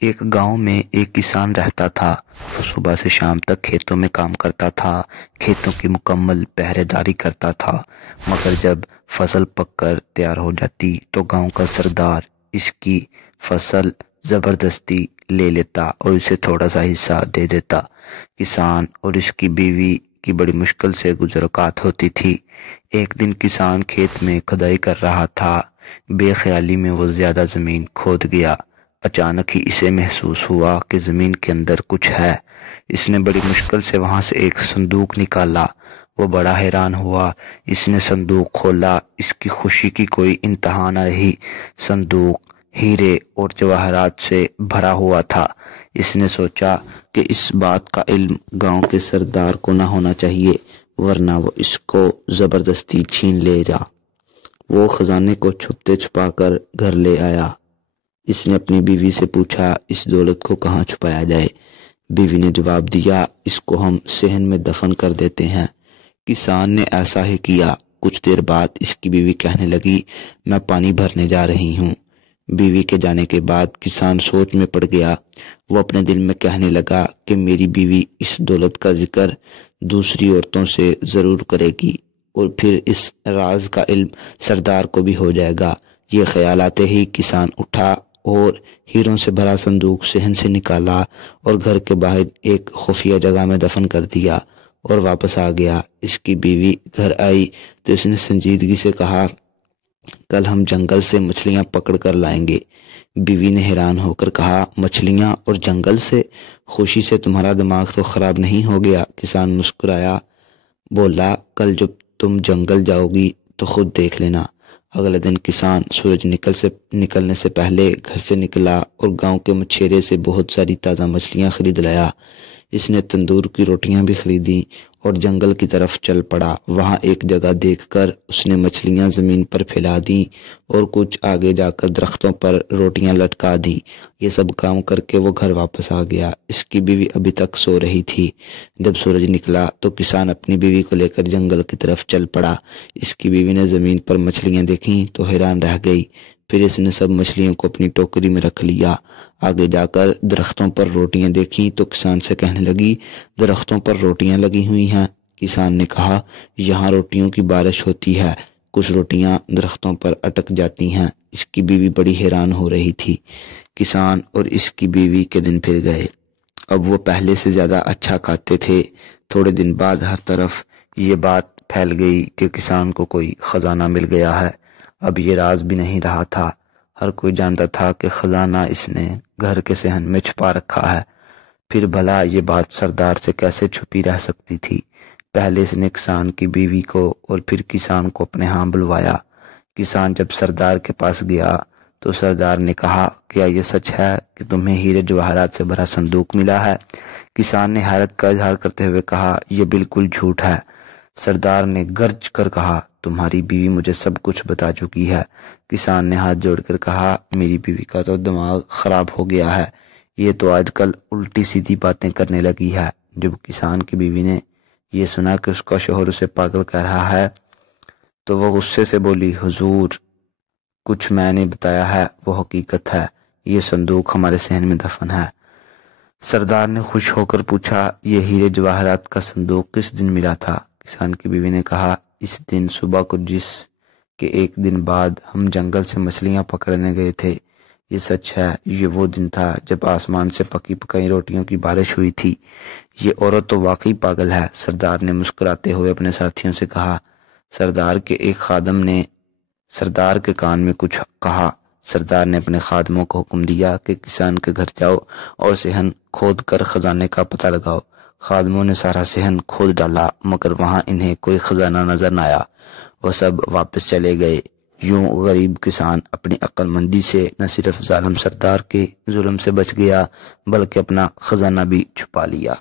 ایک گاؤں میں ایک کسان رہتا تھا۔ وہ صبح سے شام تک کھیتوں میں کام کرتا تھا، کھیتوں کی مکمل پہرے داری کرتا تھا، مگر جب فصل پک کر تیار ہو جاتی تو گاؤں کا سردار اس کی فصل زبردستی لے لیتا اور اسے تھوڑا سا حصہ دے دیتا۔ کسان اور اس کی بیوی کی بڑی مشکل سے گزر اوقات ہوتی تھی۔ ایک دن کسان کھیت میں کھدائی کر رہا تھا، بے خیالی میں وہ زیادہ زمین کھود گیا۔ اچانک ہی اسے محسوس ہوا کہ زمین کے اندر کچھ ہے۔ اس نے بڑی مشکل سے وہاں سے ایک صندوق نکالا۔ وہ بڑا حیران ہوا۔ اس نے صندوق کھولا، اس کی خوشی کی کوئی انتہا نہ رہی۔ صندوق ہیرے اور جواہرات سے بھرا ہوا تھا۔ اس نے سوچا کہ اس بات کا علم گاؤں کے سردار کو نہ ہونا چاہیے، ورنہ وہ اس کو زبردستی چھین لے گا۔ وہ خزانے کو چھپتے چھپا کر گھر لے آیا۔ اس نے اپنی بیوی سے پوچھا اس دولت کو کہاں چھپایا جائے۔ بیوی نے جواب دیا، اس کو ہم صحن میں دفن کر دیتے ہیں۔ کسان نے ایسا ہی کیا۔ کچھ دیر بعد اس کی بیوی کہنے لگی، میں پانی بھرنے جا رہی ہوں۔ بیوی کے جانے کے بعد کسان سوچ میں پڑ گیا۔ وہ اپنے دل میں کہنے لگا کہ میری بیوی اس دولت کا ذکر دوسری عورتوں سے ضرور کرے گی اور پھر اس راز کا علم سردار کو بھی ہو جائے گا۔ یہ خیال آتے ہی کسان اٹھا اور ہیروں سے بھرا صندوق صحن سے نکالا اور گھر کے باہر ایک خفیہ جگہ میں دفن کر دیا اور واپس آ گیا۔ اس کی بیوی گھر آئی تو اس نے سنجیدگی سے کہا، کل ہم جنگل سے مچھلیاں پکڑ کر لائیں گے۔ بیوی نے حیران ہو کر کہا، مچھلیاں اور جنگل سے؟ خوشی سے تمہارا دماغ تو خراب نہیں ہو گیا؟ کسان مسکرایا، بولا، کل جب تم جنگل جاؤ گی تو خود دیکھ لینا۔ اگلے دن کسان سورج نکلنے سے پہلے گھر سے نکلا اور گاؤں کے مچھیرے سے بہت ساری تازہ مچھلیاں خرید لایا۔ اس نے تندور کی روٹیاں بھی خریدیں اور جنگل کی طرف چل پڑا۔ وہاں ایک جگہ دیکھ کر اس نے مچھلیاں زمین پر پھیلا دیں اور کچھ آگے جا کر درختوں پر روٹیاں لٹکا دیں۔ یہ سب کام کر کے وہ گھر واپس آ گیا۔ اس کی بیوی ابھی تک سو رہی تھی۔ جب سورج نکلا تو کسان اپنی بیوی کو لے کر جنگل کی طرف چل پڑا۔ اس کی بیوی نے زمین پر مچھلیاں دیکھیں تو حیران رہ گئی۔ پھر اس نے سب مچھلیوں کو اپنی ٹوکری میں رکھ لیا۔ آگے جا کر درختوں پر روٹیاں دیکھیں تو کسان سے کہنے لگی، درختوں پر روٹیاں لگی ہوئی ہیں۔ کسان نے کہا، یہاں روٹیوں کی بارش ہوتی ہے، کچھ روٹیاں درختوں پر اٹک جاتی ہیں۔ اس کی بیوی بڑی حیران ہو رہی تھی۔ کسان اور اس کی بیوی کے دن پھر گئے۔ اب وہ پہلے سے زیادہ اچھا کھاتے تھے۔ تھوڑے دن بعد ہر طرف یہ بات پھیل گئی کہ کسان کو کوئی خزانہ مل گیا ہے۔ اب یہ راز بھی نہیں رہا تھا۔ ہر کوئی جانتا تھا کہ خزانہ اس نے گھر کے صحن میں چھپا رکھا ہے۔ پھر بھلا یہ بات سردار سے کیسے چھپی رہ سکتی تھی؟ پہلے اس نے کسان کی بیوی کو اور پھر کسان کو اپنے ہاں بلوایا۔ کسان جب سردار کے پاس گیا تو سردار نے کہا، کیا یہ سچ ہے کہ تمہیں ہیرے جواہرات سے بھرا صندوق ملا ہے؟ کسان نے حیرت کا اظہار کرتے ہوئے کہا، یہ بالکل جھوٹ ہے۔ سردار نے گرج کر کہا، تمہاری بیوی مجھے سب کچھ بتا چکی ہے۔ کسان نے ہاتھ جوڑ کر کہا، میری بیوی کا تو دماغ خراب ہو گیا ہے، یہ تو آج کل الٹی سیدھی باتیں کرنے لگی ہے۔ جب کسان کی بیوی نے یہ سنا کہ اس کا شوہر اسے پاگل کہہ رہا ہے تو وہ غصے سے بولی، حضور، کچھ میں نے بتایا ہے وہ حقیقت ہے، یہ صندوق ہمارے صحن میں دفن ہے۔ سردار نے خوش ہو کر پوچھا، یہ ہیرے جواہرات کا صندوق کس دن ملا تھا؟ کسان کی بیوی نے کہا، اس دن صبح کو جس کے ایک دن بعد ہم جنگل سے مچھلیاں پکڑنے گئے تھے۔ یہ سچ ہے، یہ وہ دن تھا جب آسمان سے پکی پکائی روٹیوں کی بارش ہوئی تھی۔ یہ عورت تو واقعی پاگل ہے۔ سردار نے مسکراتے ہوئے اپنے ساتھیوں سے کہا۔ سردار کے ایک خادم نے سردار کے کان میں کچھ کہا۔ سردار نے اپنے خادموں کو حکم دیا کہ کسان کے گھر جاؤ اور صحن کھود کر خزانے کا پتہ لگاؤ۔ خادموں نے سارا صحن کھود ڈالا مگر وہاں انہیں کوئی خزانہ نظر نہ آیا۔ وہ سب واپس چلے گئے۔ یوں غریب کسان اپنی عقل مندی سے نہ صرف ظالم سردار کے ظلم سے بچ گیا بلکہ اپنا خزانہ بھی چھپا لیا۔